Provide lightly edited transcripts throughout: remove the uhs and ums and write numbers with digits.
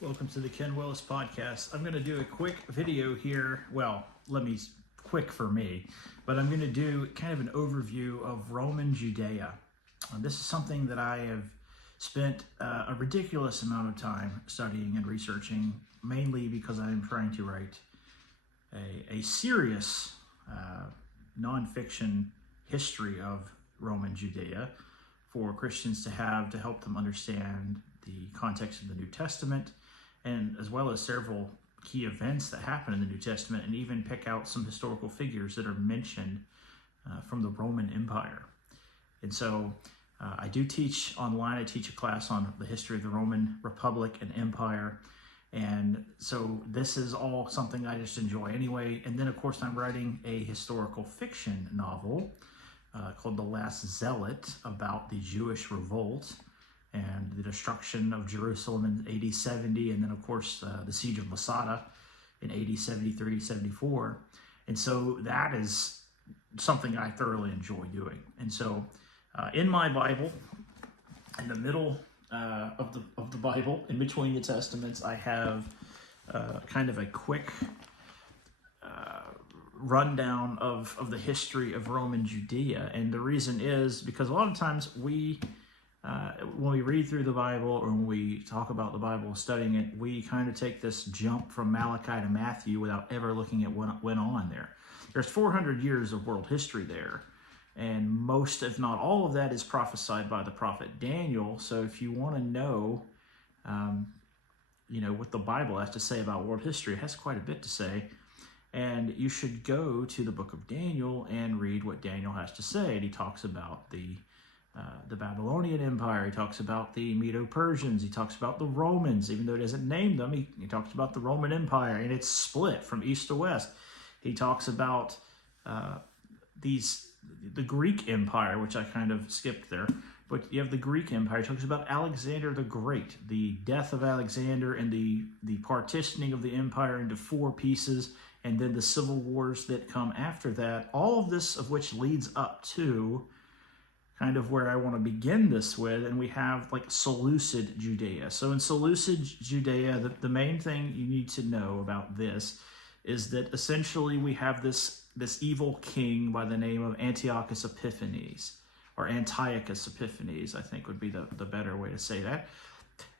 Welcome to the Ken Willis Podcast. I'm going to do a quick video here. Well, quick for me, but I'm going to do kind of an overview of Roman Judea. This is something that I have spent a ridiculous amount of time studying and researching, mainly because I am trying to write a serious nonfiction history of Roman Judea for Christians to help them understand the context of the New Testament, and as well as several key events that happen in the New Testament, and even pick out some historical figures that are mentioned from the Roman Empire. And so I do teach online. I teach a class on the history of the Roman Republic and Empire. And so this is all something I just enjoy anyway. And then, of course, I'm writing a historical fiction novel called The Last Zealot about the Jewish revolt and the destruction of Jerusalem in AD 70, and then, of course, the siege of Masada in AD 73, 74. And so that is something I thoroughly enjoy doing. And so in my Bible, in the middle of the Bible, in between the Testaments, I have kind of a quick rundown of the history of Roman Judea. And the reason is because a lot of times when we read through the Bible, or when we talk about the Bible, studying it, we kind of take this jump from Malachi to Matthew without ever looking at what went on there. There's 400 years of world history there, and most, if not all of that, is prophesied by the prophet Daniel. So if you want to know, what the Bible has to say about world history, it has quite a bit to say. And you should go to the book of Daniel and read what Daniel has to say. And he talks about the Babylonian Empire. He talks about the Medo-Persians. He talks about the Romans, even though he doesn't name them. He talks about the Roman Empire, and it's split from east to west. He talks about the Greek Empire, which I kind of skipped there. But you have the Greek Empire. He talks about Alexander the Great, the death of Alexander, and the partitioning of the empire into four pieces, and then the civil wars that come after that. All of this of which leads up to kind of where I want to begin this with, and we have like Seleucid Judea. So in Seleucid Judea, the main thing you need to know about this is that essentially we have this evil king by the name of Antiochus Epiphanes, or Antiochus Epiphanes, I think would be the better way to say that.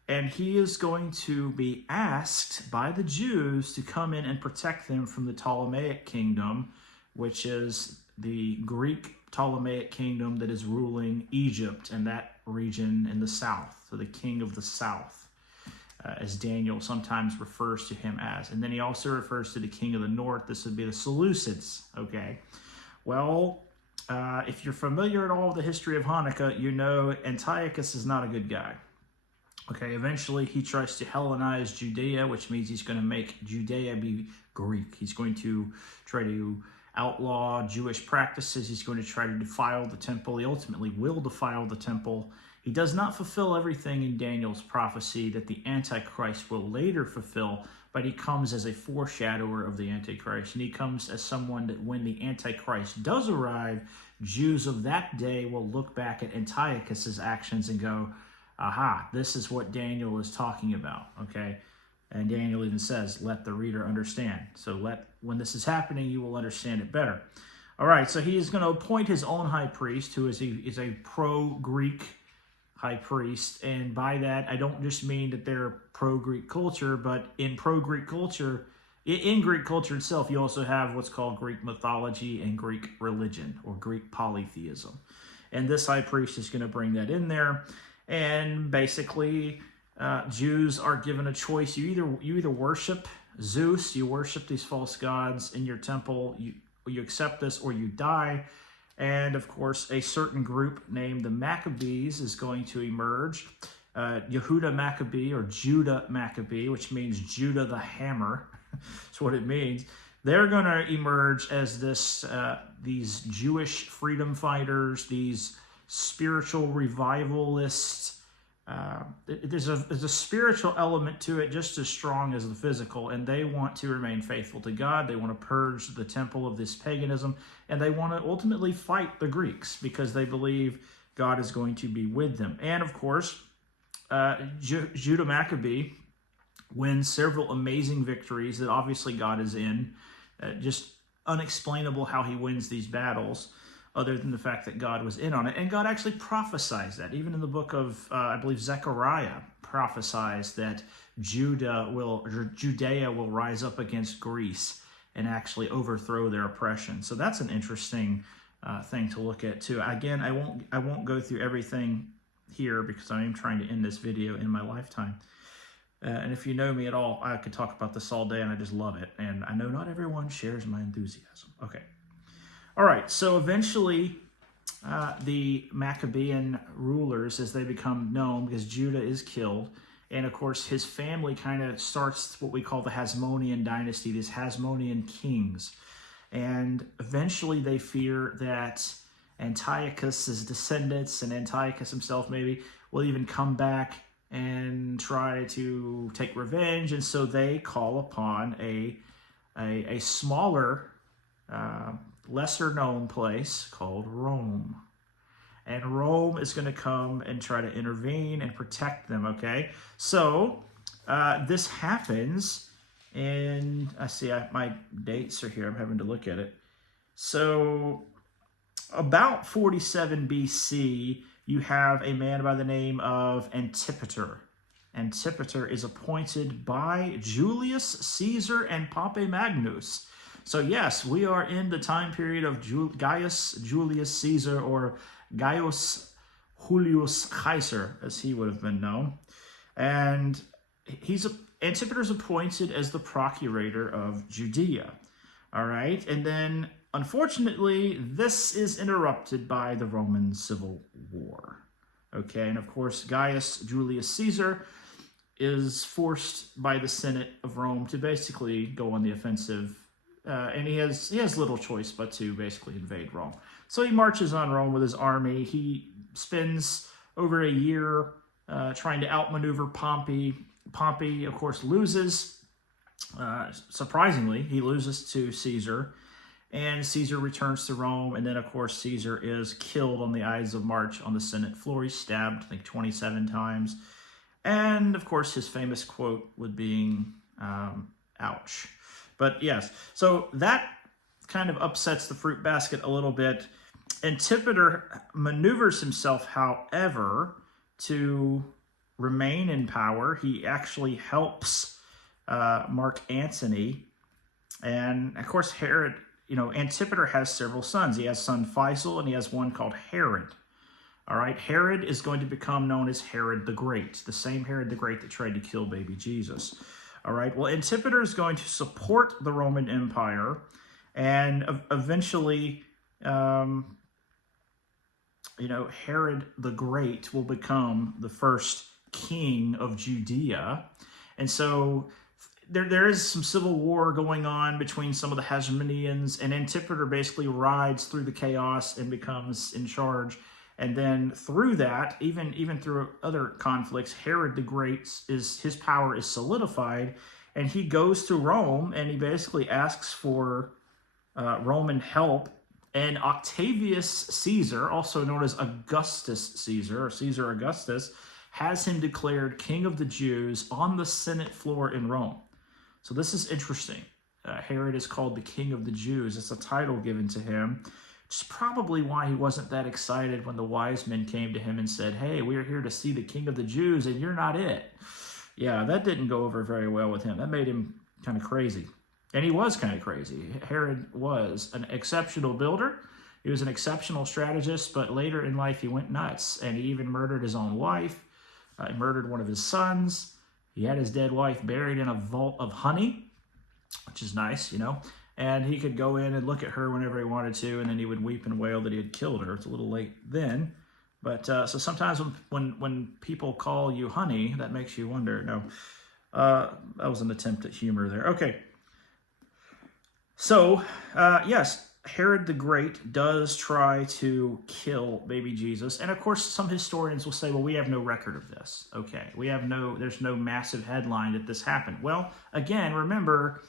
And he is going to be asked by the Jews to come in and protect them from the Ptolemaic kingdom, which is the Greek Ptolemaic kingdom that is ruling Egypt and that region in the south, so the king of the south, as Daniel sometimes refers to him as. And then he also refers to the king of the north. This would be the Seleucids, okay? Well, if you're familiar at all with the history of Hanukkah, you know Antiochus is not a good guy. Okay, eventually he tries to Hellenize Judea, which means he's going to make Judea be Greek. He's going to try to outlaw Jewish practices. He's going to try to defile the temple. He ultimately will defile the temple. He does not fulfill everything in Daniel's prophecy that the Antichrist will later fulfill, but he comes as a foreshadower of the Antichrist. And he comes as someone that when the Antichrist does arrive, Jews of that day will look back at Antiochus's actions and go, aha, this is what Daniel is talking about, okay? And Daniel even says, let the reader understand. So when this is happening, you will understand it better. All right, so he is going to appoint his own high priest, who is a pro-Greek high priest. And by that, I don't just mean that they're pro-Greek culture, but in pro-Greek culture, in Greek culture itself, you also have what's called Greek mythology and Greek religion, or Greek polytheism. And this high priest is going to bring that in there. And basically, Jews are given a choice. You either worship Zeus, you worship these false gods in your temple, you accept this, or you die. And of course, a certain group named the Maccabees is going to emerge. Yehuda Maccabee, or Judah Maccabee, which means Judah the hammer. That's what it means. They're going to emerge as these Jewish freedom fighters, these spiritual revivalists. There's a spiritual element to it just as strong as the physical, and they want to remain faithful to God. They want to purge the temple of this paganism, and they want to ultimately fight the Greeks because they believe God is going to be with them. And of course, Judah Maccabee wins several amazing victories that obviously God is in. Just unexplainable how he wins these battles, other than the fact that God was in on it. And God actually prophesies that. Even in the book of, I believe, Zechariah prophesies that Judea will rise up against Greece and actually overthrow their oppression. So that's an interesting thing to look at too. Again, I won't go through everything here because I am trying to end this video in my lifetime. And if you know me at all, I could talk about this all day, and I just love it. And I know not everyone shares my enthusiasm. Okay. All right. So eventually, the Maccabean rulers, as they become known, because Judah is killed, and of course his family kind of starts what we call the Hasmonean dynasty, these Hasmonean kings. And eventually they fear that Antiochus's descendants, and Antiochus himself maybe, will even come back and try to take revenge. And so they call upon a smaller, lesser known place called Rome. And Rome is going to come and try to intervene and protect them, okay? So this happens, and I see my dates are here. I'm having to look at it. So about 47 BC, you have a man by the name of Antipater. Antipater is appointed by Julius Caesar and Pompey Magnus. So yes, we are in the time period of Gaius Julius Caesar, or Gaius Julius Caesar, as he would have been known. And Antipater is appointed as the procurator of Judea. All right, and then unfortunately, this is interrupted by the Roman Civil War. Okay, and of course, Gaius Julius Caesar is forced by the Senate of Rome to basically go on the offensive, and he has little choice but to basically invade Rome. So he marches on Rome with his army. He spends over a year trying to outmaneuver Pompey. Pompey, of course, loses. Surprisingly, he loses to Caesar. And Caesar returns to Rome, and then, of course, Caesar is killed on the Ides of March on the Senate floor. He's stabbed, I think, 27 times. And, of course, his famous quote would being, ouch. But, yes, so that kind of upsets the fruit basket a little bit. Antipater maneuvers himself, however, to remain in power. He actually helps Mark Antony. And, of course, Herod... Antipater has several sons. He has son Faisal, and he has one called Herod. All right, Herod is going to become known as Herod the Great, the same Herod the Great that tried to kill baby Jesus. All right, well, Antipater is going to support the Roman Empire, and eventually, Herod the Great will become the first king of Judea. And so there is some civil war going on between some of the Hasmoneans, and Antipater basically rides through the chaos and becomes in charge. And then through that, even through other conflicts, Herod the Great, his power is solidified, and he goes to Rome and he basically asks for Roman help. And Octavius Caesar, also known as Augustus Caesar, or Caesar Augustus, has him declared king of the Jews on the Senate floor in Rome. So this is interesting. Herod is called the King of the Jews. It's a title given to him. It's probably why he wasn't that excited when the wise men came to him and said, hey, we're here to see the King of the Jews, and you're not it. Yeah, that didn't go over very well with him. That made him kind of crazy. And he was kind of crazy. Herod was an exceptional builder. He was an exceptional strategist, but later in life he went nuts, and he even murdered his own wife. He murdered one of his sons. He had his dead wife buried in a vault of honey, which is nice, and he could go in and look at her whenever he wanted to, and then he would weep and wail that he had killed her. It's a little late then, but so sometimes when people call you honey, that makes you wonder. No, that was an attempt at humor there. Okay, so yes, Herod the Great does try to kill baby Jesus. And of course, some historians will say, well, we have no record of this. Okay, there's no massive headline that this happened. Well, again, remember,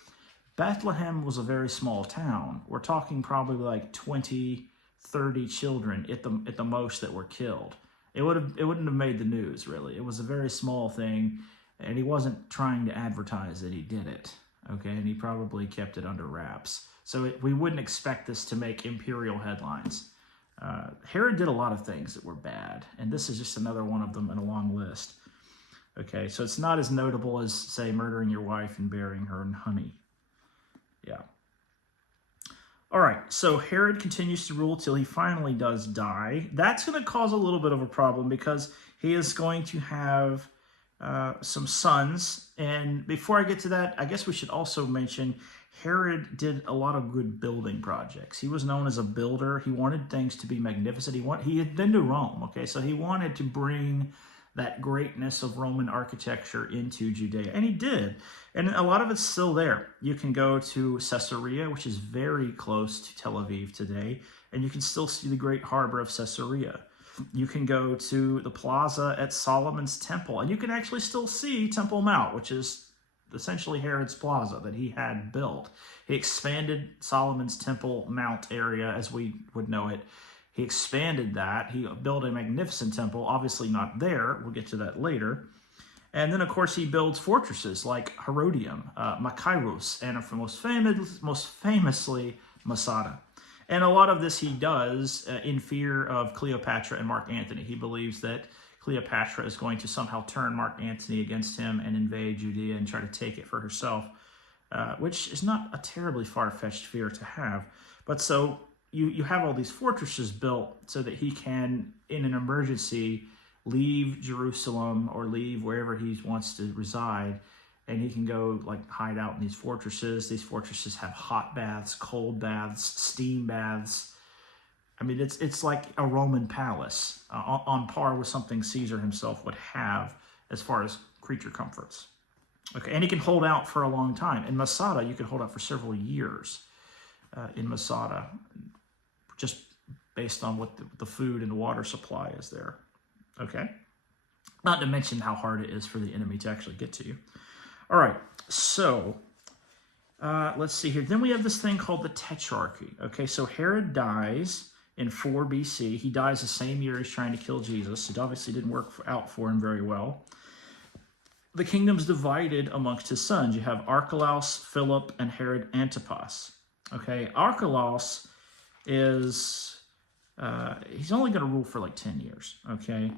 Bethlehem was a very small town. We're talking probably like 20, 30 children at the most that were killed. It wouldn't have made the news, really. It was a very small thing. And he wasn't trying to advertise that he did it, okay? And he probably kept it under wraps. So we wouldn't expect this to make imperial headlines. Herod did a lot of things that were bad, and this is just another one of them in a long list. Okay, so it's not as notable as, say, murdering your wife and burying her in honey. Yeah. All right, so Herod continues to rule till he finally does die. That's going to cause a little bit of a problem because he is going to have some sons. And before I get to that, I guess we should also mention Herod did a lot of good building projects. He was known as a builder. He wanted things to be magnificent. He had been to Rome, okay? So he wanted to bring that greatness of Roman architecture into Judea, and he did. And a lot of it's still there. You can go to Caesarea, which is very close to Tel Aviv today, and you can still see the great harbor of Caesarea. You can go to the plaza at Solomon's Temple, and you can actually still see Temple Mount, which is essentially Herod's plaza that he had built. He expanded Solomon's Temple Mount area as we would know it. He expanded that. He built a magnificent temple, obviously not there. We'll get to that later. And then, of course, he builds fortresses like Herodium, Machaerus, and most famously, Masada. And a lot of this he does in fear of Cleopatra and Mark Antony. He believes that Cleopatra is going to somehow turn Mark Antony against him and invade Judea and try to take it for herself, which is not a terribly far-fetched fear to have. But so you have all these fortresses built so that he can, in an emergency, leave Jerusalem or leave wherever he wants to reside, and he can go like hide out in these fortresses. These fortresses have hot baths, cold baths, steam baths. I mean, it's like a Roman palace on par with something Caesar himself would have as far as creature comforts. Okay, and he can hold out for a long time. In Masada, you can hold out for several years in Masada, just based on what the food and the water supply is there. Okay? Not to mention how hard it is for the enemy to actually get to you. All right, so let's see here. Then we have this thing called the Tetrarchy. Okay, so Herod dies in 4 BC. He dies the same year he's trying to kill Jesus. It obviously didn't work out for him very well. The kingdom's divided amongst his sons. You have Archelaus, Philip, and Herod Antipas. Okay, Archelaus is, he's only going to rule for like 10 years, okay?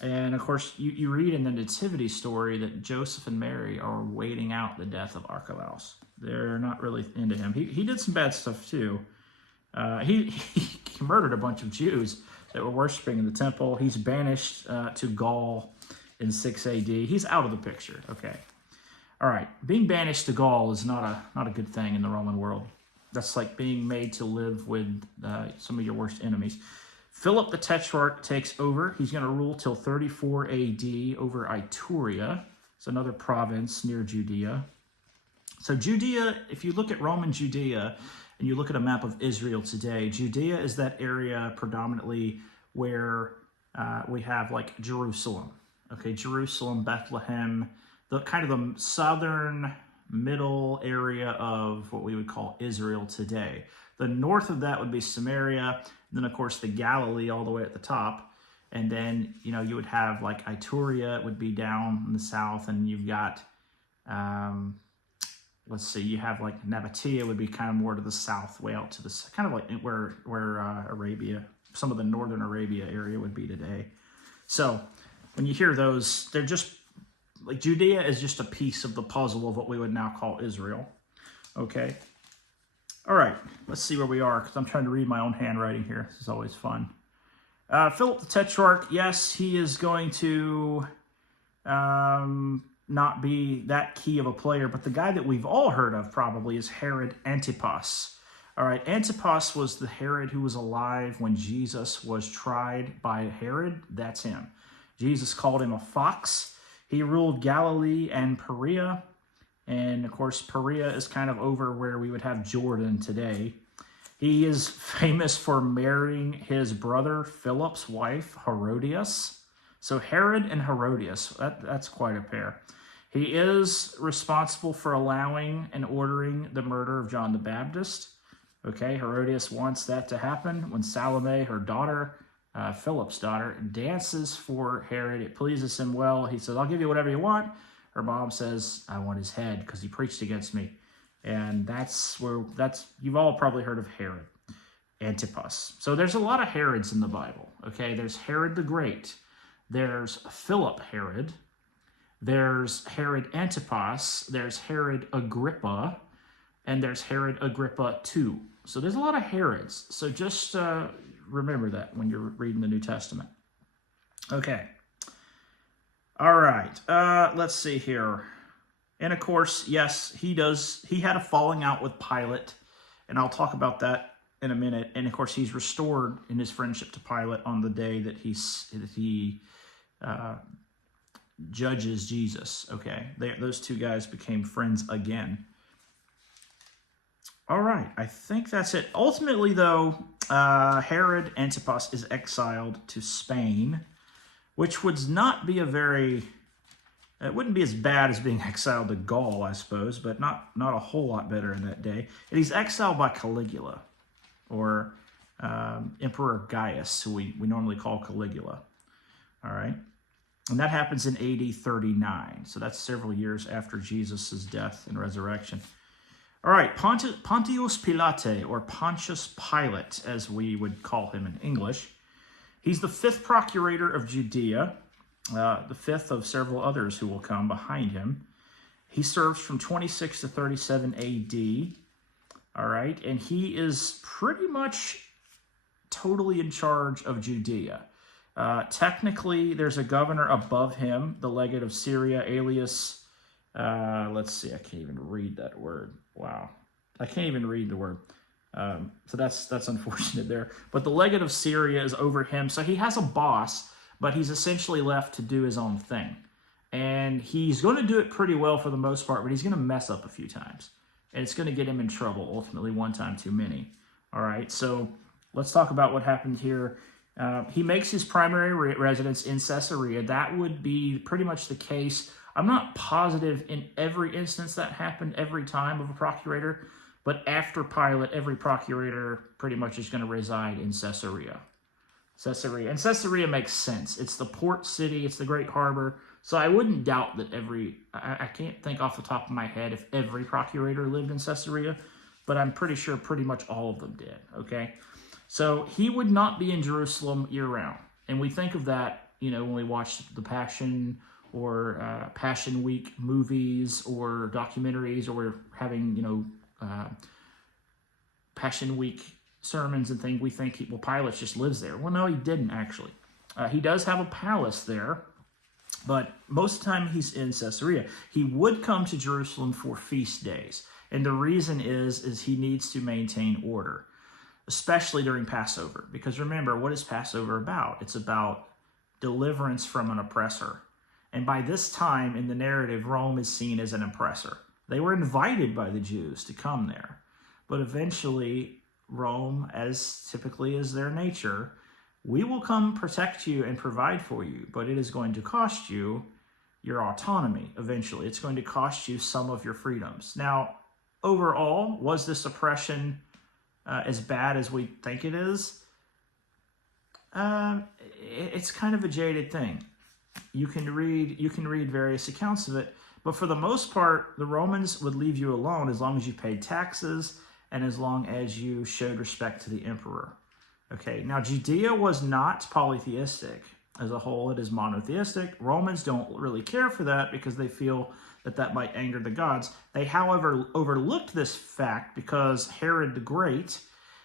And of course, you read in the Nativity story that Joseph and Mary are waiting out the death of Archelaus. They're not really into him. He did some bad stuff too. He murdered a bunch of Jews that were worshiping in the temple. He's banished to Gaul in 6 AD. He's out of the picture, okay? All right, being banished to Gaul is not a good thing in the Roman world. That's like being made to live with some of your worst enemies. Philip the Tetrarch takes over. He's going to rule till 34 AD over Iturea. It's another province near Judea. So Judea, if you look at Roman Judea and you look at a map of Israel today, Judea is that area predominantly where we have like Jerusalem. Okay, Jerusalem, Bethlehem, the kind of the southern middle area of what we would call Israel today. The north of that would be Samaria, and then of course the Galilee all the way at the top, and then you would have like Iturea would be down in the south, and you've got let's see, you have like Nabatea would be kind of more to the south, way out to the kind of like where Arabia, some of the northern Arabia area would be today. So when you hear those, they're just like Judea is just a piece of the puzzle of what we would now call Israel. Okay. All right. Let's see where we are because I'm trying to read my own handwriting here. This is always fun. Philip the Tetrarch, yes, he is going to not be that key of a player, but the guy that we've all heard of probably is Herod Antipas. All right. Antipas was the Herod who was alive when Jesus was tried by Herod. That's him. Jesus called him a fox. He ruled Galilee and Perea. And of course, Perea is kind of over where we would have Jordan today. He is famous for marrying his brother Philip's wife, Herodias. So Herod and Herodias, that's quite a pair. He is responsible for allowing and ordering the murder of John the Baptist. Okay, Herodias wants that to happen when Salome, her daughter, Philip's daughter, dances for Herod. It pleases him well. He says, I'll give you whatever you want. Her mom says, I want his head because he preached against me. And you've all probably heard of Herod Antipas. So there's a lot of Herods in the Bible, okay? There's Herod the Great. There's Philip Herod. There's Herod Antipas. There's Herod Agrippa. And there's Herod Agrippa II. So there's a lot of Herods. So just remember that when you're reading the New Testament. Okay. All right. Let's see here. And of course, yes, he had a falling out with Pilate. And I'll talk about that in a minute. And of course, he's restored in his friendship to Pilate on the day that he judges Jesus. Okay. Those two guys became friends again. All right, I think that's it. Ultimately, though, Herod Antipas is exiled to Spain, which would not be it wouldn't be as bad as being exiled to Gaul, I suppose, but not a whole lot better in that day. And he's exiled by Caligula, or Emperor Gaius, who we normally call Caligula. All right, and that happens in AD 39, so that's several years after Jesus' death and resurrection. All right, Pontius Pilate, or Pontius Pilate, as we would call him in English. He's the 5th procurator of Judea, the 5th of several others who will come behind him. He serves from 26 to 37 AD, all right, and he is pretty much totally in charge of Judea. Technically, there's a governor above him, the legate of Syria, alias, let's see, I can't even read that word. Wow. I can't even read the word. So that's unfortunate there. But the legate of Syria is over him. So he has a boss, but he's essentially left to do his own thing. And he's going to do it pretty well for the most part, but he's going to mess up a few times. And it's going to get him in trouble, ultimately one time too many. All right, so let's talk about what happened here. He makes his primary residence in Caesarea. That would be pretty much the case. I'm not positive in every instance that happened every time of a procurator, but after Pilate, every procurator pretty much is going to reside in Caesarea. And Caesarea makes sense. It's the port city. It's the great harbor. So I wouldn't doubt that I can't think off the top of my head if every procurator lived in Caesarea, but I'm pretty sure pretty much all of them did, okay? So he would not be in Jerusalem year-round. And we think of that, when we watch the Passion or Passion Week movies or documentaries, or we're having, Passion Week sermons and things, we think, Pilate just lives there. Well, no, he didn't, actually. He does have a palace there, but most of the time he's in Caesarea. He would come to Jerusalem for feast days, and the reason is he needs to maintain order, especially during Passover. Because remember, what is Passover about? It's about deliverance from an oppressor. And by this time in the narrative, Rome is seen as an oppressor. They were invited by the Jews to come there. But eventually, Rome, as typically is their nature, we will come protect you and provide for you, but it is going to cost you your autonomy eventually. It's going to cost you some of your freedoms. Now, overall, was this oppression as bad as we think it is? It's kind of a jaded thing. You can read various accounts of it, but for the most part, the Romans would leave you alone as long as you paid taxes and as long as you showed respect to the emperor. Okay, now Judea was not polytheistic. As a whole, it is monotheistic. Romans don't really care for that because they feel that might anger the gods. They, however, overlooked this fact because Herod the Great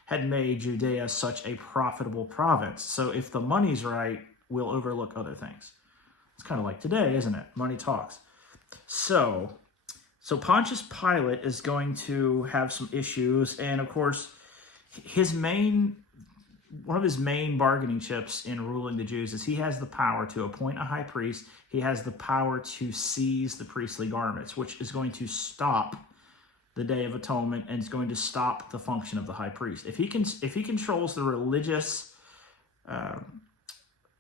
had made Judea such a profitable province. So if the money's right, we'll overlook other things. It's kind of like today, isn't it? Money talks. So Pontius Pilate is going to have some issues, and of course, one of his main bargaining chips in ruling the Jews is he has the power to appoint a high priest. He has the power to seize the priestly garments, which is going to stop the Day of Atonement and is going to stop the function of the high priest. If he controls the religious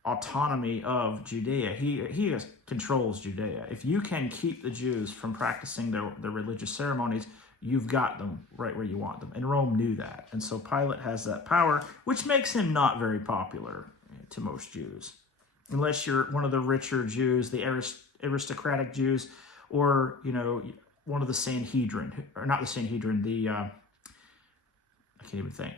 autonomy of Judea, he controls Judea. If you can keep the Jews from practicing their religious ceremonies, you've got them right where you want them. And Rome knew that. And so Pilate has that power, which makes him not very popular to most Jews, unless you're one of the richer Jews, the aristocratic Jews, or, you know, one of the Sanhedrin, or not the Sanhedrin, I can't even think.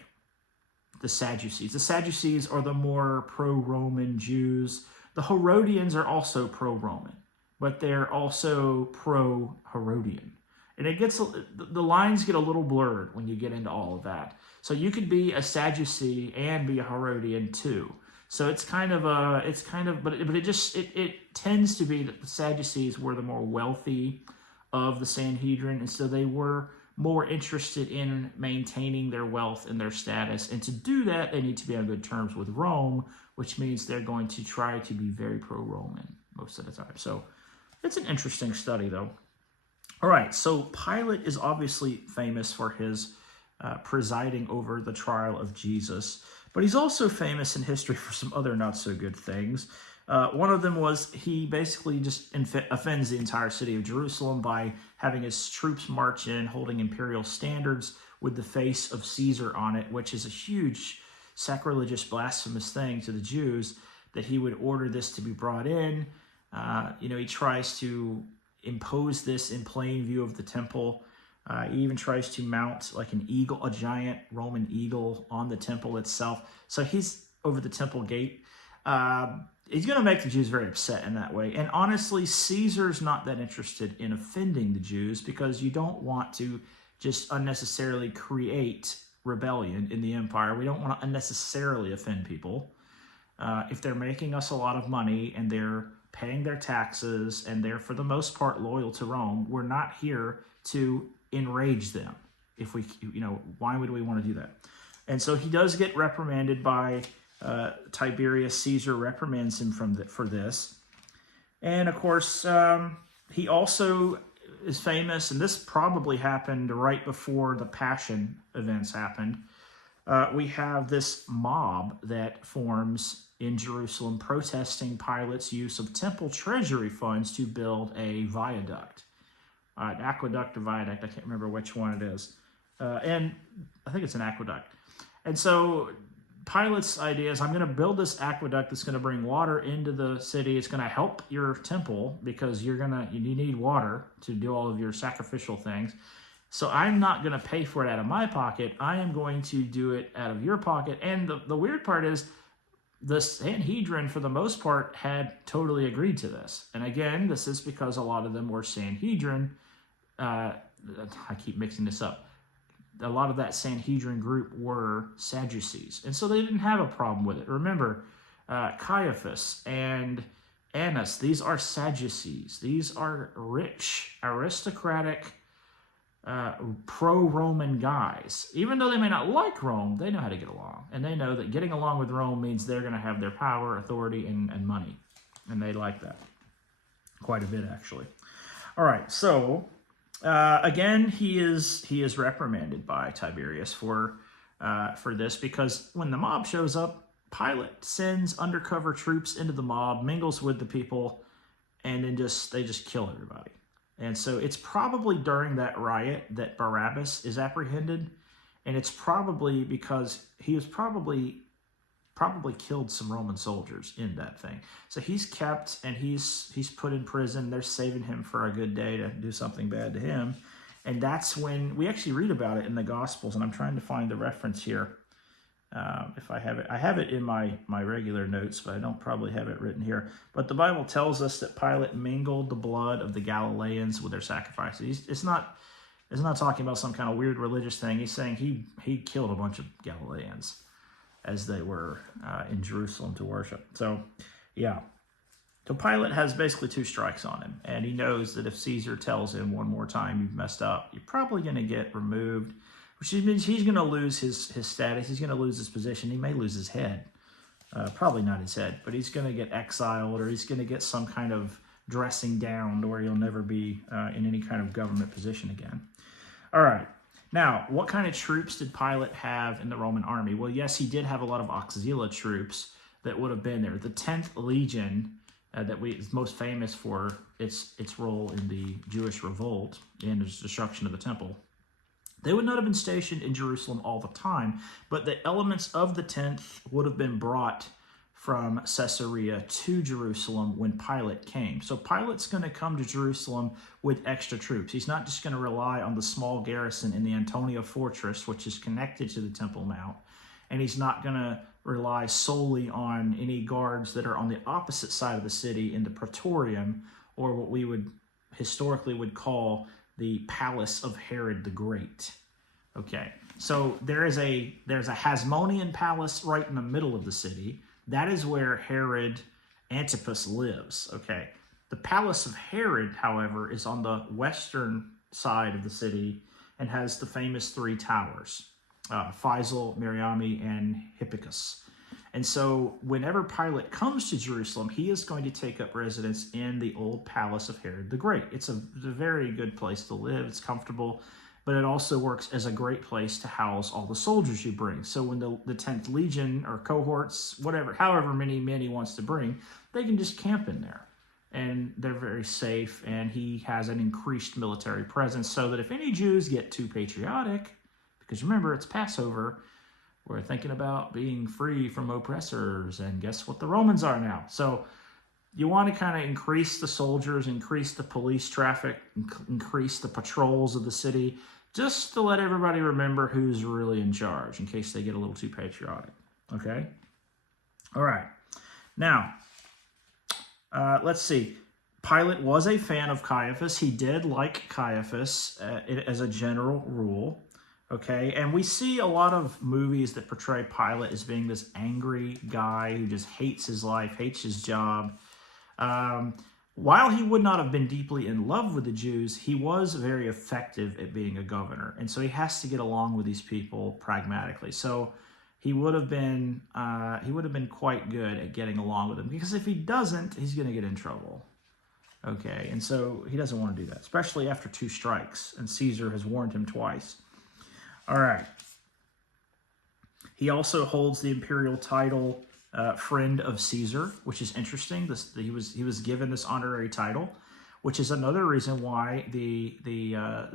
The Sadducees. The Sadducees are the more pro-Roman Jews. The Herodians are also pro-Roman, but they're also pro-Herodian. And it gets, the lines get a little blurred when you get into all of that. So you could be a Sadducee and be a Herodian too. So it's kind of but it tends to be that the Sadducees were the more wealthy of the Sanhedrin, and so they were more interested in maintaining their wealth and their status. And to do that, they need to be on good terms with Rome, which means they're going to try to be very pro-Roman most of the time. So it's an interesting study, though. All right, so Pilate is obviously famous for his presiding over the trial of Jesus, but he's also famous in history for some other not-so-good things. One of them was he basically just offends the entire city of Jerusalem by having his troops march in, holding imperial standards with the face of Caesar on it, which is a huge sacrilegious, blasphemous thing to the Jews, that he would order this to be brought in. He tries to impose this in plain view of the temple. He even tries to mount like an eagle, a giant Roman eagle on the temple itself. So he's over the temple gate. He's going to make the Jews very upset in that way. And honestly, Caesar's not that interested in offending the Jews, because you don't want to just unnecessarily create rebellion in the empire. We don't want to unnecessarily offend people. If they're making us a lot of money and they're paying their taxes and they're for the most part loyal to Rome, we're not here to enrage them. Why would we want to do that? And so he does get reprimanded by Tiberius. Caesar reprimands him for this. And of course, he also is famous, and this probably happened right before the Passion events happened. We have this mob that forms in Jerusalem protesting Pilate's use of temple treasury funds to build a viaduct. An aqueduct or viaduct, I can't remember which one it is. And I think it's an aqueduct. And so Pilate's idea is, I'm going to build this aqueduct that's going to bring water into the city. It's going to help your temple because you need water to do all of your sacrificial things. So I'm not going to pay for it out of my pocket. I am going to do it out of your pocket. And the weird part is, the Sanhedrin, for the most part, had totally agreed to this. And again, this is because a lot of them were Sanhedrin. I keep mixing this up. A lot of that Sanhedrin group were Sadducees. And so they didn't have a problem with it. Remember, Caiaphas and Annas, these are Sadducees. These are rich, aristocratic, pro-Roman guys. Even though they may not like Rome, they know how to get along. And they know that getting along with Rome means they're going to have their power, authority, and money. And they like that quite a bit, actually. All right, so again, he is reprimanded by Tiberius for this, because when the mob shows up, Pilate sends undercover troops into the mob, mingles with the people, and then they just kill everybody. And so it's probably during that riot that Barabbas is apprehended, and it's probably because he was probably killed some Roman soldiers in that thing. So he's kept and he's put in prison. They're saving him for a good day to do something bad to him. And that's when we actually read about it in the Gospels, and I'm trying to find the reference here. If I have it. I have it in my regular notes, but I don't probably have it written here. But the Bible tells us that Pilate mingled the blood of the Galileans with their sacrifices. It's not talking about some kind of weird religious thing. He's saying he killed a bunch of Galileans as they were in Jerusalem to worship. So, yeah. So Pilate has basically 2 strikes on him, and he knows that if Caesar tells him one more time you've messed up, you're probably going to get removed, which means he's going to lose his status. He's going to lose his position. He may lose his head. Probably not his head, but he's going to get exiled, or he's going to get some kind of dressing down to where he'll never be in any kind of government position again. All right. Now, what kind of troops did Pilate have in the Roman army? Well, yes, he did have a lot of auxiliary troops that would have been there. The 10th Legion is most famous for its role in the Jewish revolt and the destruction of the temple. They would not have been stationed in Jerusalem all the time, but the elements of the 10th would have been brought from Caesarea to Jerusalem when Pilate came. So Pilate's going to come to Jerusalem with extra troops. He's not just going to rely on the small garrison in the Antonia fortress, which is connected to the Temple Mount, and he's not going to rely solely on any guards that are on the opposite side of the city in the Praetorium, or what we would historically would call the Palace of Herod the Great. Okay, so there's a Hasmonean palace right in the middle of the city. That is where Herod Antipas lives. Okay, the Palace of Herod, however, is on the western side of the city and has the famous three towers, Faisal, Mariami, and Hippicus. And so whenever Pilate comes to Jerusalem, he is going to take up residence in the old palace of Herod the Great. It's a very good place to live. It's comfortable, but it also works as a great place to house all the soldiers you bring. So when the 10th Legion or cohorts, whatever, however many men he wants to bring, they can just camp in there. And they're very safe, and he has an increased military presence so that if any Jews get too patriotic, because remember, it's Passover, we're thinking about being free from oppressors, and guess what the Romans are now? So you want to kind of increase the soldiers, increase the police traffic, increase the patrols of the city, just to let everybody remember who's really in charge in case they get a little too patriotic, okay? All right. Now, let's see. Pilate was a fan of Caiaphas. He did like Caiaphas as a general rule. Okay, and we see a lot of movies that portray Pilate as being this angry guy who just hates his life, hates his job. While he would not have been deeply in love with the Jews, he was very effective at being a governor. And so he has to get along with these people pragmatically. So he would have been quite good at getting along with them, because if he doesn't, he's going to get in trouble. Okay, and so he doesn't want to do that, especially after 2 strikes, and Caesar has warned him twice. All right. He also holds the imperial title Friend of Caesar, which is interesting. He was given this honorary title, which is another reason why the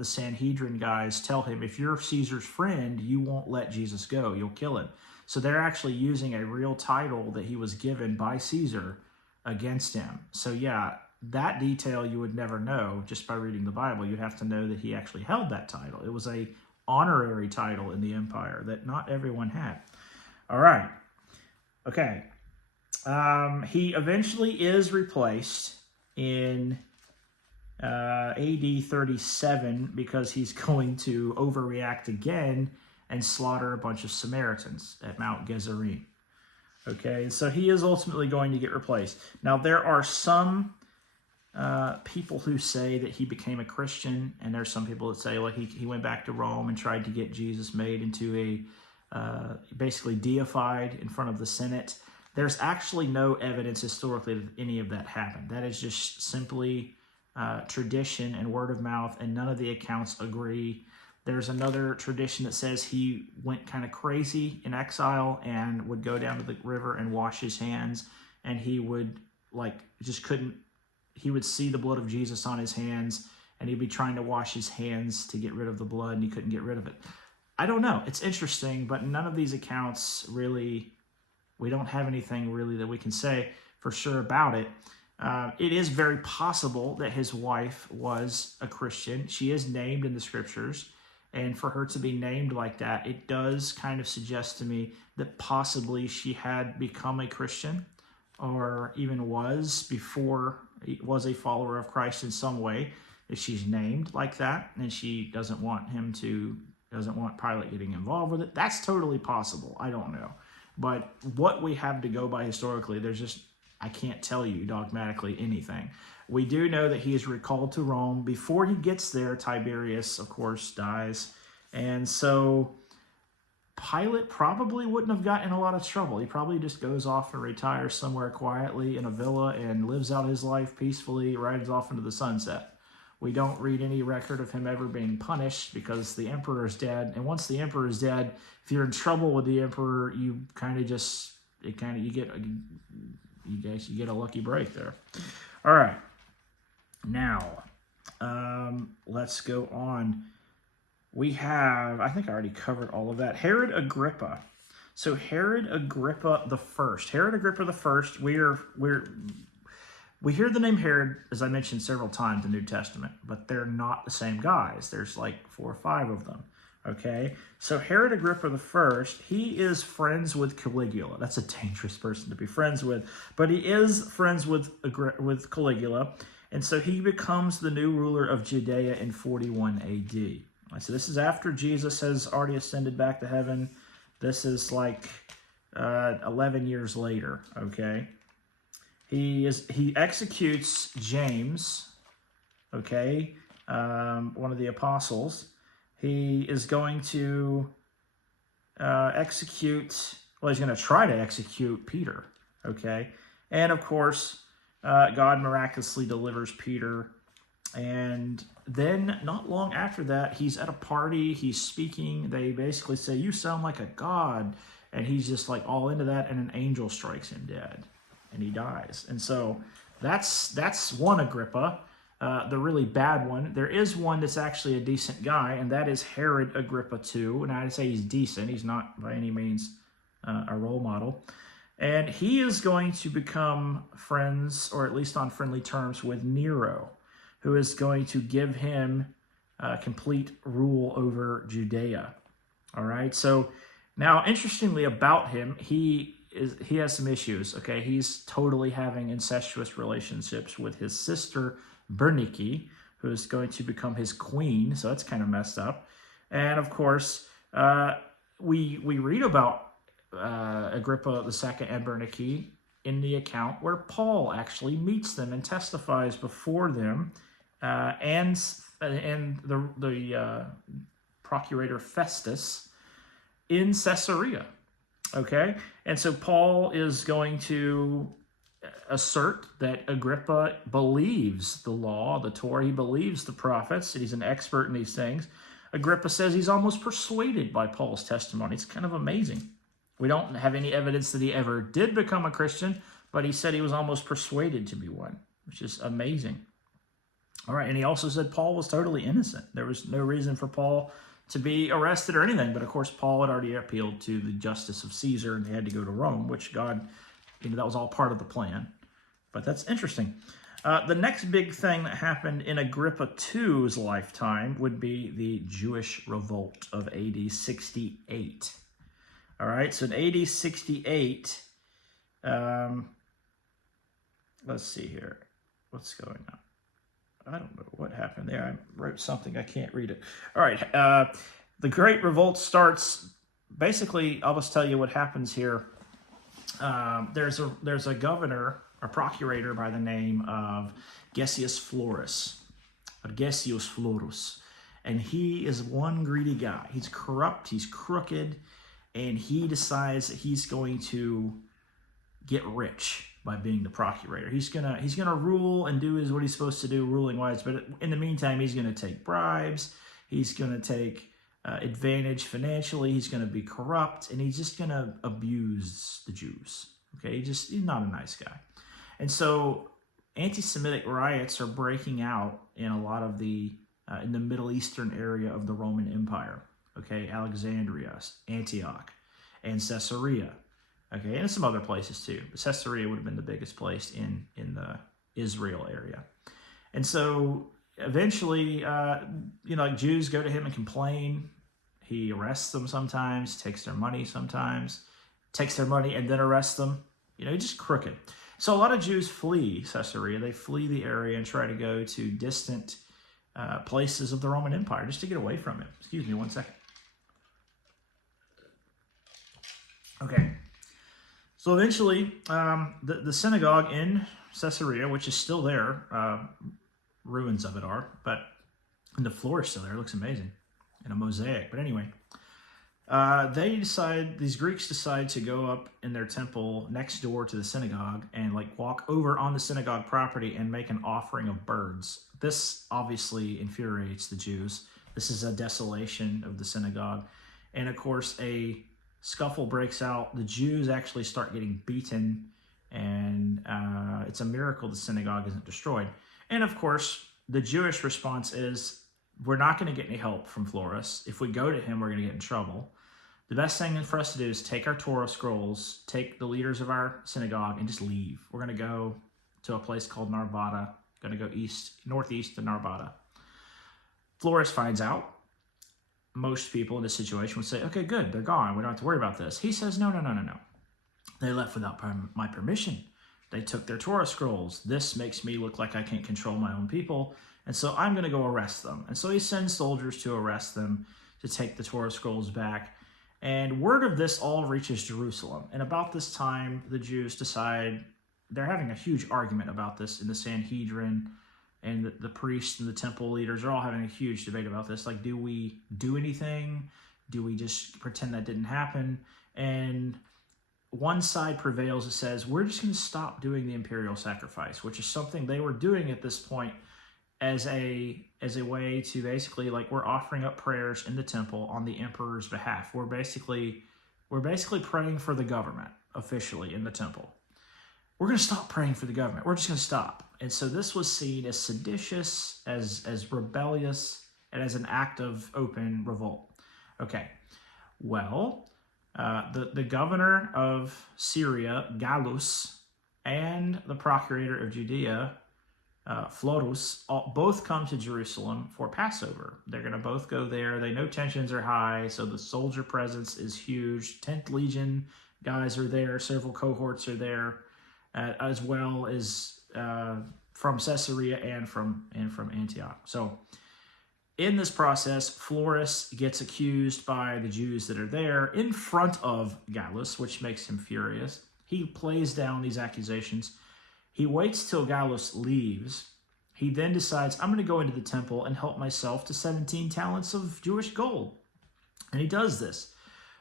Sanhedrin guys tell him, if you're Caesar's friend, you won't let Jesus go. You'll kill him. So they're actually using a real title that he was given by Caesar against him. So yeah, that detail you would never know just by reading the Bible. You'd have to know that he actually held that title. It was a honorary title in the empire that not everyone had. All right. Okay. He eventually is replaced in AD 37 because he's going to overreact again and slaughter a bunch of Samaritans at Mount Gerizim. Okay, so he is ultimately going to get replaced. Now, there are some people who say that he became a Christian, and there's some people that say, like, he went back to Rome and tried to get Jesus made into a basically deified in front of the Senate. There's actually no evidence historically that any of that happened. That is just simply tradition and word of mouth, and none of the accounts agree. There's another tradition that says he went kind of crazy in exile and would go down to the river and wash his hands, and he would, like, just couldn't. He would see the blood of Jesus on his hands, and he'd be trying to wash his hands to get rid of the blood, and he couldn't get rid of it. I don't know. It's interesting, but none of these accounts really, we don't have anything really that we can say for sure about it. It is very possible that his wife was a Christian. She is named in the scriptures, and for her to be named like that, it does kind of suggest to me that possibly she had become a Christian, or even was a follower of Christ in some way, if she's named like that, and she doesn't want Pilate getting involved with it. That's totally possible. I don't know. But what we have to go by historically, I can't tell you dogmatically anything. We do know that he is recalled to Rome. Before he gets there, Tiberius, of course, dies. And so Pilate probably wouldn't have gotten in a lot of trouble. He probably just goes off and retires somewhere quietly in a villa and lives out his life peacefully, rides off into the sunset. We don't read any record of him ever being punished because the emperor is dead. And once the emperor is dead, if you're in trouble with the emperor, you get a lucky break there. All right. Now, let's go on. We have, I think I already covered all of that. Herod Agrippa. So Herod Agrippa the First. Herod Agrippa the First. We hear the name Herod, as I mentioned several times in the New Testament, but they're not the same guys. There's like 4 or 5 of them. Okay, so Herod Agrippa the First, he is friends with Caligula. That's a dangerous person to be friends with, but he is friends with Caligula, and so he becomes the new ruler of Judea in 41 A.D. So this is after Jesus has already ascended back to heaven. This is like 11 years later. Okay, he executes James. Okay, one of the apostles. He is going to he's going to try to execute Peter, okay? And, of course, God miraculously delivers Peter. And then, not long after that, he's at a party, he's speaking. They basically say, you sound like a god. And he's just like all into that, and an angel strikes him dead, and he dies. And so that's one Agrippa. The really bad one. There is one that's actually a decent guy, and that is Herod Agrippa II. And I'd say he's decent. He's not by any means a role model. And he is going to become friends, or at least on friendly terms, with Nero, who is going to give him complete rule over Judea. All right. So now, interestingly about him, he has some issues. Okay, he's totally having incestuous relationships with his sister Bernice, who is going to become his queen, so that's kind of messed up. And of course, we read about Agrippa II and Bernice in the account where Paul actually meets them and testifies before them, and the procurator Festus in Caesarea. Okay, and so Paul is going to assert that Agrippa believes the law, the Torah. He believes the prophets. He's an expert in these things. Agrippa says he's almost persuaded by Paul's testimony. It's kind of amazing. We don't have any evidence that he ever did become a Christian, but he said he was almost persuaded to be one, which is amazing. All right, and he also said Paul was totally innocent. There was no reason for Paul to be arrested or anything, but of course Paul had already appealed to the justice of Caesar, and they had to go to Rome, which God, that was all part of the plan. But that's interesting. The next big thing that happened in Agrippa II's lifetime would be the Jewish revolt of AD 68. All right, so in AD 68, let's see here. What's going on? I don't know what happened there. I wrote something. I can't read it. All right, the Great Revolt starts. Basically, I'll just tell you what happens here. There's a governor, a procurator by the name of Gessius Florus, and he is one greedy guy. He's corrupt, he's crooked, and he decides that he's going to get rich by being the procurator. He's gonna rule and do what he's supposed to do, ruling wise. But in the meantime, he's gonna take bribes. He's gonna take advantage financially. He's gonna be corrupt, and he's just gonna abuse the Jews. Okay, he's not a nice guy. And so anti-Semitic riots are breaking out in a lot of the in the Middle Eastern area of the Roman Empire. Okay, Alexandria, Antioch, and Caesarea. Okay, and some other places too. But Caesarea would have been the biggest place in the Israel area. And so eventually, like Jews go to him and complain. He arrests them sometimes, takes their money sometimes, takes their money and then arrests them. Just crooked. So a lot of Jews flee Caesarea. They flee the area and try to go to distant places of the Roman Empire just to get away from it. Excuse me 1 second. Okay. So eventually, the synagogue in Caesarea, which is still there, ruins of it are, but and the floor is still there. It looks amazing, and a mosaic. But anyway, these Greeks decide to go up in their temple next door to the synagogue and walk over on the synagogue property and make an offering of birds. This obviously infuriates the Jews. This is a desolation of the synagogue, and of course a scuffle breaks out. The Jews actually start getting beaten, and it's a miracle the synagogue isn't destroyed. And of course, the Jewish response is, we're not going to get any help from Florus. If we go to him, we're going to get in trouble. the best thing for us to do is take our Torah scrolls, take the leaders of our synagogue, and just leave. We're going to go to a place called Narvada, going to go northeast to Narvada. Flores finds out. Most people in this situation would say, okay, good, they're gone. We don't have to worry about this. He says, no. They left without my permission. They took their Torah scrolls. This makes me look like I can't control my own people, and so I'm going to go arrest them. And so he sends soldiers to arrest them, to take the Torah scrolls back. And word of this all reaches Jerusalem. And about this time, the Jews decide, they're having a huge argument about this in the Sanhedrin, and the priests and the temple leaders are all having a huge debate about this. Like, do we do anything? Do we just pretend that didn't happen? And one side prevails. It says, we're just going to stop doing the imperial sacrifice, which is something they were doing at this point as a way to basically, like, we're offering up prayers in the temple on the emperor's behalf. We're basically praying for the government officially in the temple. We're going to stop praying for the government. We're just going to stop. And so this was seen as seditious, as rebellious, and as an act of open revolt. Okay, well, the governor of Syria, Gallus, and the procurator of Judea, Florus, both come to Jerusalem for Passover. They're going to both go there. They know tensions are high, so the soldier presence is huge. 10th Legion guys are there. Several cohorts are there, as well as from Caesarea and from Antioch. So in this process, Florus gets accused by the Jews that are there in front of Gallus, which makes him furious. He plays down these accusations. He waits till Gallus leaves. He then decides, I'm going to go into the temple and help myself to 17 talents of Jewish gold. And he does this.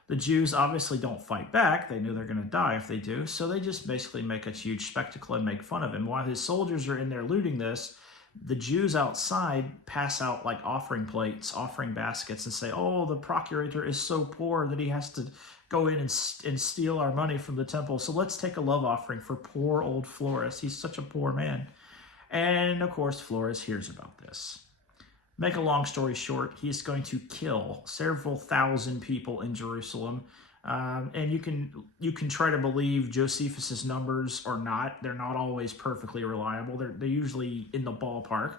The Jews obviously don't fight back. They know they're going to die if they do. So they just basically make a huge spectacle and make fun of him. While his soldiers are in there looting this, the Jews outside pass out like offering plates, offering baskets, and say, oh, the procurator is so poor that he has to go in and steal our money from the temple. So let's take a love offering for poor old Florus. He's such a poor man. And of course, Florus hears about this. Make a long story short, he's going to kill several thousand people in Jerusalem. And you can try to believe Josephus's numbers or not. They're not always perfectly reliable. They're usually in the ballpark.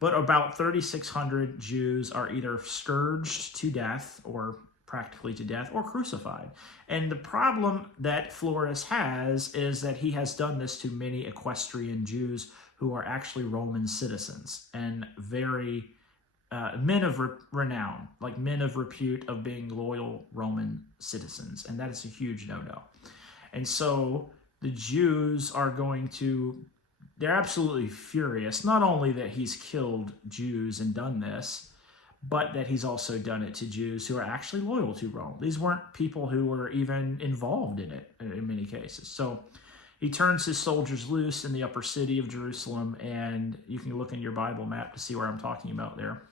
But about 3,600 Jews are either scourged to death or practically to death or crucified. And the problem that Florus has is that he has done this to many equestrian Jews who are actually Roman citizens and very men of renown, like men of repute of being loyal Roman citizens. And that is a huge no-no. And so the Jews are they're absolutely furious, not only that he's killed Jews and done this, but that he's also done it to Jews who are actually loyal to Rome. These weren't people who were even involved in it in many cases. So he turns his soldiers loose in the upper city of Jerusalem, and you can look in your Bible map to see where I'm talking about there.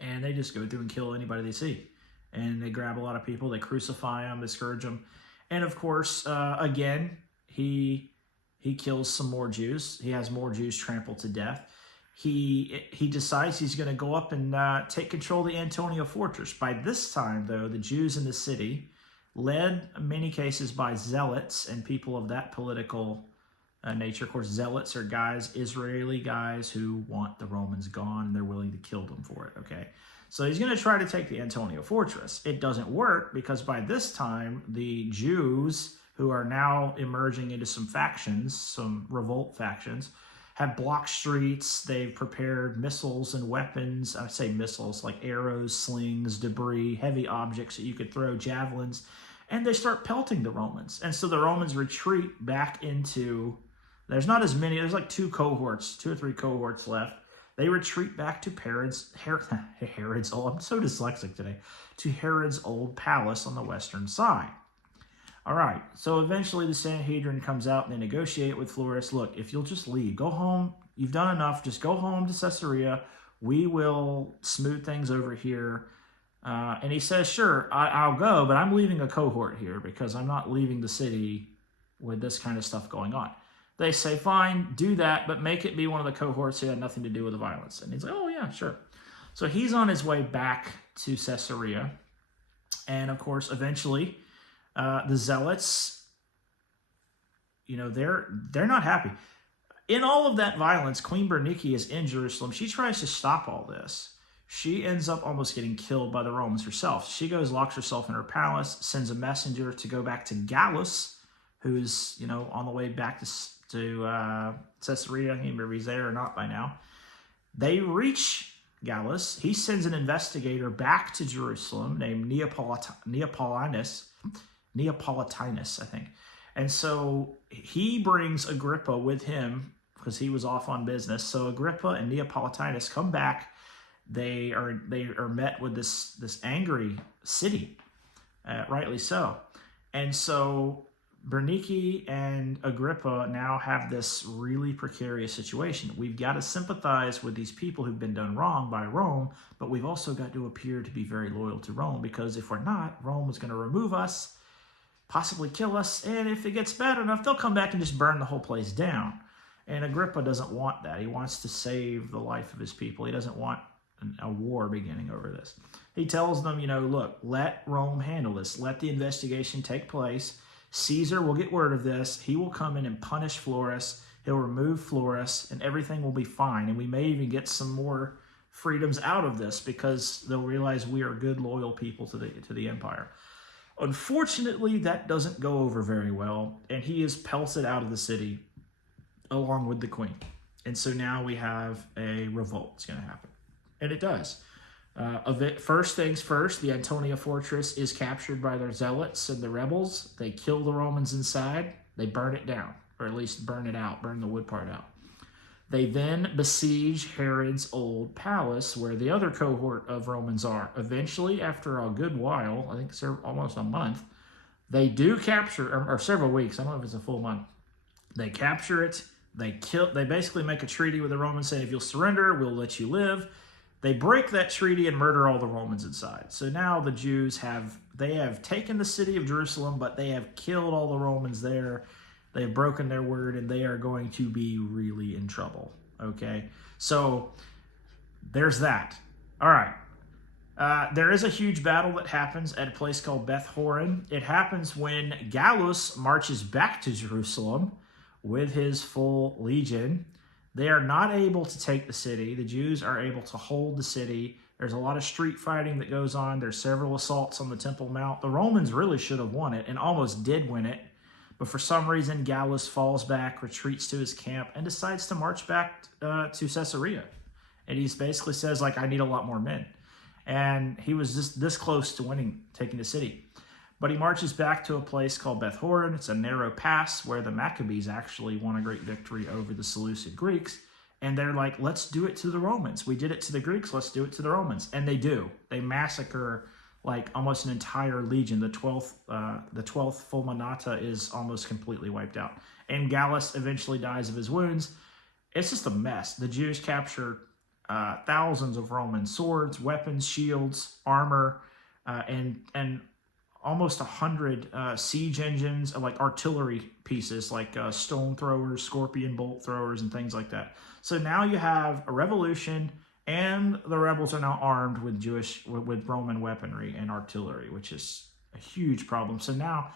And they just go through and kill anybody they see. And they grab a lot of people, they crucify them, they scourge them. And of course, again, he kills some more Jews. He has more Jews trampled to death. He decides he's going to go up and take control of the Antonia fortress. By this time, though, the Jews in the city, led in many cases by zealots and people of that political nature. Of course, zealots are guys, Israeli guys, who want the Romans gone, and they're willing to kill them for it, okay? So he's going to try to take the Antonia fortress. It doesn't work because by this time, the Jews, who are now emerging into some factions, some revolt factions, have blocked streets. They've prepared missiles and weapons. I say missiles like arrows, slings, debris, heavy objects that you could throw, javelins, and they start pelting the Romans. And so the Romans retreat back into, there's not as many, there's like two or three cohorts left. They retreat back to Herod's old, I'm so dyslexic today, to Herod's old palace on the western side. All right, so eventually the Sanhedrin comes out and they negotiate with Florus. Look, if you'll just leave, go home. You've done enough. Just go home to Caesarea. We will smooth things over here. And he says, sure, I'll go, but I'm leaving a cohort here because I'm not leaving the city with this kind of stuff going on. They say, fine, do that, but make it be one of the cohorts who had nothing to do with the violence. And he's like, oh, yeah, sure. So he's on his way back to Caesarea. And of course, eventually, the zealots, they're not happy. In all of that violence, Queen Bernice is in Jerusalem. She tries to stop all this. She ends up almost getting killed by the Romans herself. She goes, locks herself in her palace, sends a messenger to go back to Gallus, who's, on the way back to Caesarea. I can't remember if he's there or not by now. They reach Gallus. He sends an investigator back to Jerusalem named Neapolitanus, I think. And so he brings Agrippa with him because he was off on business. So Agrippa and Neapolitanus come back. They are met with this angry city, rightly so. And so Bernice and Agrippa now have this really precarious situation. We've got to sympathize with these people who've been done wrong by Rome, but we've also got to appear to be very loyal to Rome, because if we're not, Rome is going to remove us, possibly kill us, and if it gets bad enough, they'll come back and just burn the whole place down. And Agrippa doesn't want that. He wants to save the life of his people. He doesn't want a war beginning over this. He tells them, look, let Rome handle this. Let the investigation take place. Caesar will get word of this. He will come in and punish Florus. He'll remove Florus, and everything will be fine. And we may even get some more freedoms out of this, because they'll realize we are good, loyal people to the empire. Unfortunately, that doesn't go over very well, and he is pelted out of the city along with the queen. And so now we have a revolt. It's going to happen. And it does. First things first, the Antonia fortress is captured by their zealots and the rebels. They kill the Romans inside. They burn it down, or at least burn it out, burn the wood part out. They then besiege Herod's old palace, where the other cohort of Romans are. Eventually, after a good while, I think it's almost a month, they do capture, or several weeks, I don't know if it's a full month, they capture it. They basically make a treaty with the Romans saying, if you'll surrender, we'll let you live. They break that treaty and murder all the Romans inside. So now the Jews have taken the city of Jerusalem, but they have killed all the Romans there. They have broken their word, and they are going to be really in trouble. Okay, so there's that. All right. There is a huge battle that happens at a place called Beth Horon. It happens when Gallus marches back to Jerusalem with his full legion. They are not able to take the city. The Jews are able to hold the city. There's a lot of street fighting that goes on. There's several assaults on the Temple Mount. The Romans really should have won it and almost did win it. But for some reason, Gallus falls back, retreats to his camp, and decides to march back to Caesarea. And he basically says, I need a lot more men. And he was just this close to taking the city. But he marches back to a place called Beth Horon. It's a narrow pass where the Maccabees actually won a great victory over the Seleucid Greeks. And they're like, let's do it to the Romans. We did it to the Greeks, let's do it to the Romans. And they do. They massacre almost an entire legion. The 12th Fulminata is almost completely wiped out. And Gallus eventually dies of his wounds. It's just a mess. The Jews capture thousands of Roman swords, weapons, shields, armor, and almost 100 siege engines, artillery pieces, stone throwers, scorpion bolt throwers, and things like that. So now you have a revolution, and the rebels are now armed with Roman weaponry and artillery, which is a huge problem. So now,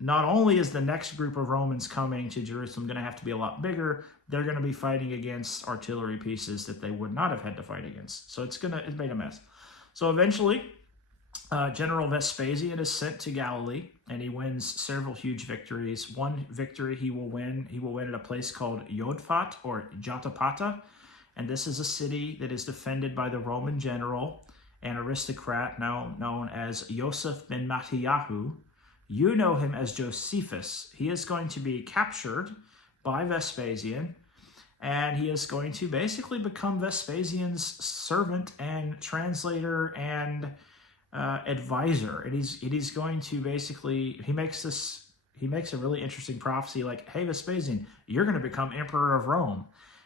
not only is the next group of Romans coming to Jerusalem going to have to be a lot bigger, they're going to be fighting against artillery pieces that they would not have had to fight against. So it's made a mess. So eventually, General Vespasian is sent to Galilee, and he wins several huge victories. One victory he will win at a place called Jotapata, or Jotapata, and this is a city that is defended by the Roman general and aristocrat now known as Joseph ben Mattiyahu. You know him as Josephus. He is going to be captured by Vespasian, and he is going to basically become Vespasian's servant and translator and advisor. And he's going to basically, he makes a really interesting prophecy hey, Vespasian, you're going to become emperor of Rome.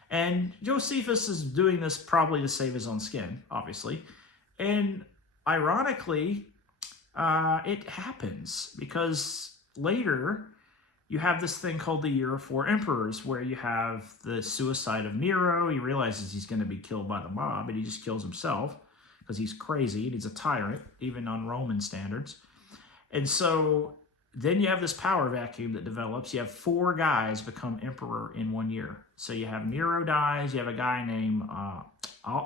And Josephus is doing this probably to save his own skin, obviously. And ironically, it happens because later you have this thing called the Year of Four Emperors, where you have the suicide of Nero. He realizes he's going to be killed by the mob, and he just kills himself because he's crazy and he's a tyrant, even on Roman standards. And so then you have this power vacuum that develops. You have 4 guys become emperor in 1 year. So you have Nero dies. You have a guy named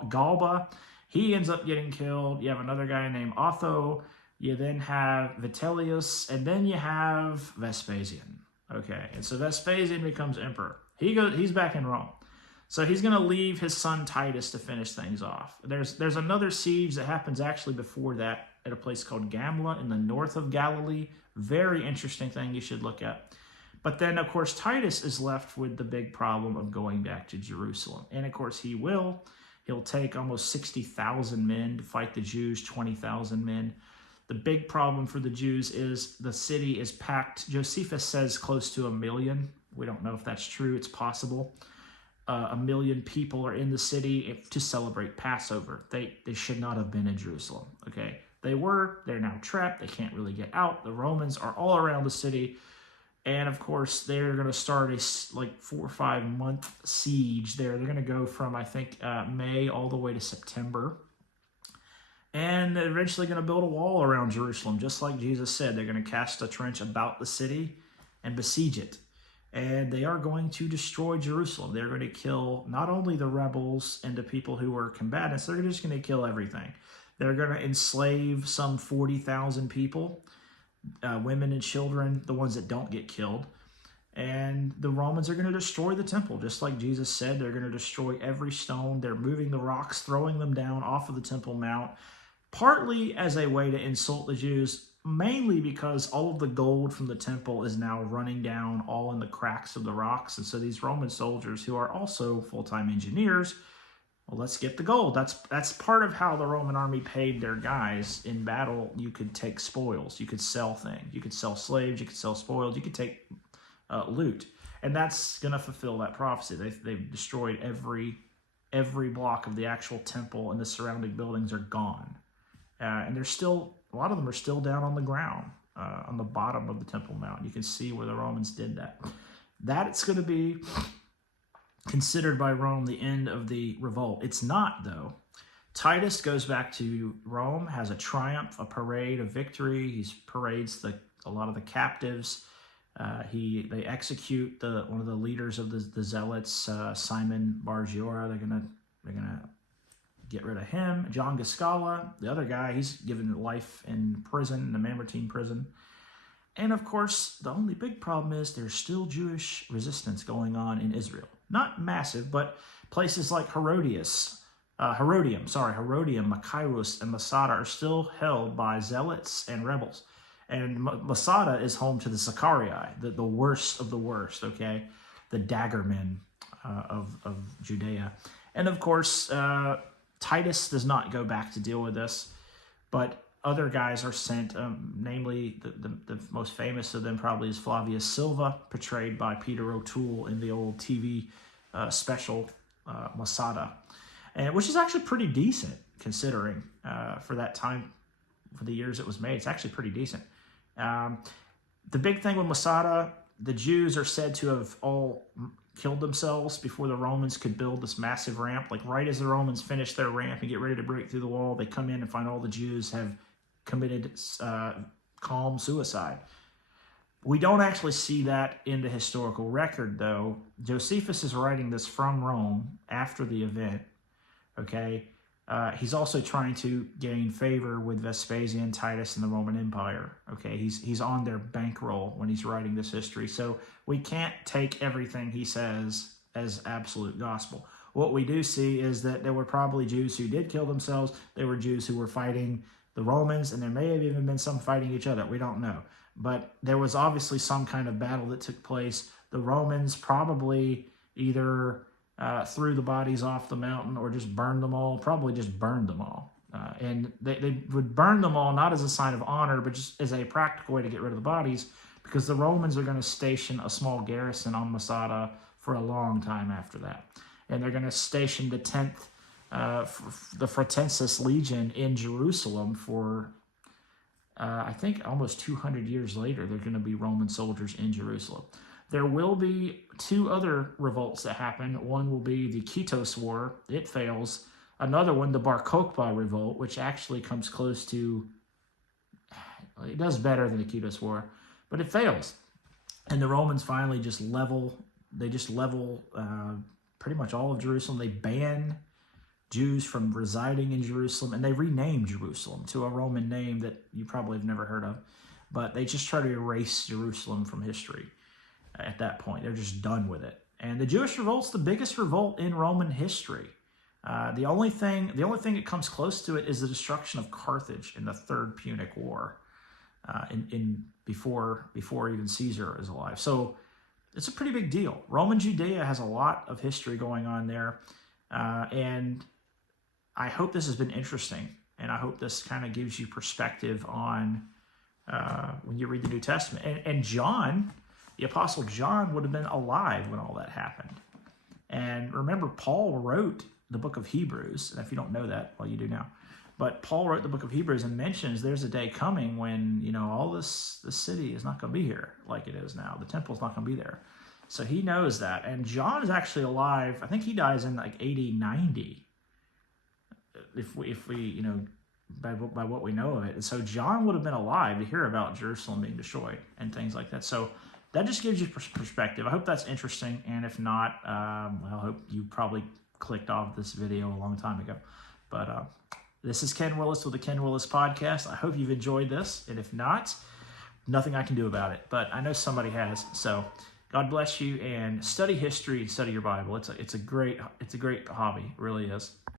Galba. He ends up getting killed. You have another guy named Otho. You then have Vitellius. And then you have Vespasian. Okay, and so Vespasian becomes emperor. He's back in Rome. So he's going to leave his son Titus to finish things off. There's another siege that happens actually before that at a place called Gamla in the north of Galilee. Very interesting thing you should look at. But then, of course, Titus is left with the big problem of going back to Jerusalem. And, of course, he'll take almost 60,000 men to fight the Jews, 20,000 men. The big problem for the Jews is the city is packed. Josephus says close to 1 million. We don't know if that's true. It's possible. 1 million people are in the city to celebrate Passover. They should not have been in Jerusalem. Okay, they're now trapped. They can't really get out. The Romans are all around the city, and of course they're going to start a 4 or 5 month siege there. They're going to go from I think May all the way to September, and they're eventually going to build a wall around Jerusalem, just like Jesus said. They're going to cast a trench about the city and besiege it. And they are going to destroy Jerusalem. They're going to kill not only the rebels and the people who were combatants, they're just going to kill everything. They're going to enslave some 40,000 people, women and children, the ones that don't get killed. And the Romans are going to destroy the temple, just like Jesus said. They're going to destroy every stone. They're moving the rocks, throwing them down off of the Temple Mount, partly as a way to insult the Jews, mainly because all of the gold from the temple is now running down all in the cracks of the rocks. And so these Roman soldiers, who are also full-time engineers, well, let's get the gold. That's part of how the Roman army paid their guys in battle. You could take spoils. You could sell things. You could sell slaves. You could sell spoils. You could take loot. And that's going to fulfill that prophecy. They've destroyed every block of the actual temple, and the surrounding buildings are gone. And there's still... a lot of them are still down on the ground, on the bottom of the Temple Mount. You can see where the Romans did that. That's going to be considered by Rome the end of the revolt. It's not, though. Titus goes back to Rome, has a triumph, a parade of victory. He parades a lot of the captives. They execute one of the leaders of the Zealots, Simon Bar-Giora. They're gonna get rid of him. John Gascala, the other guy, he's given life in prison, the Mamertine prison. And of course, the only big problem is there's still Jewish resistance going on in Israel. Not massive, but places like Herodium, Machaerus, and Masada are still held by zealots and rebels. And Masada is home to the Sicarii, the worst of the worst, okay? The daggermen of Judea. And of course, Titus does not go back to deal with this, but other guys are sent, namely the most famous of them probably is Flavius Silva, portrayed by Peter O'Toole in the old TV special Masada, which is actually pretty decent considering for that time, for the years it was made. It's actually pretty decent. The big thing with Masada, the Jews are said to have all killed themselves before the Romans could build this massive ramp. Like right as the Romans finish their ramp and get ready to break through the wall, they come in and find all the Jews have committed calm suicide. We don't actually see that in the historical record, though. Josephus is writing this from Rome after the event, okay? He's also trying to gain favor with Vespasian, Titus, and the Roman Empire. Okay, he's on their bankroll when he's writing this history. So we can't take everything he says as absolute gospel. What we do see is that there were probably Jews who did kill themselves. There were Jews who were fighting the Romans, and there may have even been some fighting each other. We don't know. But there was obviously some kind of battle that took place. The Romans probably either threw the bodies off the mountain or just burned them all, probably just burned them all. And they would burn them all not as a sign of honor, but just as a practical way to get rid of the bodies, because the Romans are going to station a small garrison on Masada for a long time after that. And they're going to station the 10th, the Fretensis Legion in Jerusalem for, I think, almost 200 years later. They're going to be Roman soldiers in Jerusalem. There will be two other revolts that happen. One will be the Kitos War. It fails. Another one, the Bar Kokhba revolt, which actually comes close to, it does better than the Kudos War, but it fails. And the Romans finally just level pretty much all of Jerusalem. They ban Jews from residing in Jerusalem, and they rename Jerusalem to a Roman name that you probably have never heard of. But they just try to erase Jerusalem from history at that point. They're just done with it. And the Jewish revolt's the biggest revolt in Roman history. The only thing that comes close to it is the destruction of Carthage in the Third Punic War, before even Caesar is alive. So it's a pretty big deal. Roman Judea has a lot of history going on there, and I hope this has been interesting, and I hope this kind of gives you perspective on when you read the New Testament. And John, the Apostle John, would have been alive when all that happened. And remember, Paul wrote the book of Hebrews, and if you don't know that, well, you do now. But Paul wrote the book of Hebrews and mentions there's a day coming when, all this city is not going to be here like it is now. The temple's not going to be there. So he knows that. And John is actually alive. I think he dies in like AD 90, if we by what we know of it. And so John would have been alive to hear about Jerusalem being destroyed and things like that. So that just gives you perspective. I hope that's interesting. And if not, I hope you probably clicked off this video a long time ago. But this is Ken Willis with the Ken Willis Podcast. I hope you've enjoyed this. And if not, nothing I can do about it. But I know somebody has. So God bless you, and study history and study your Bible. It's a great hobby. It really is.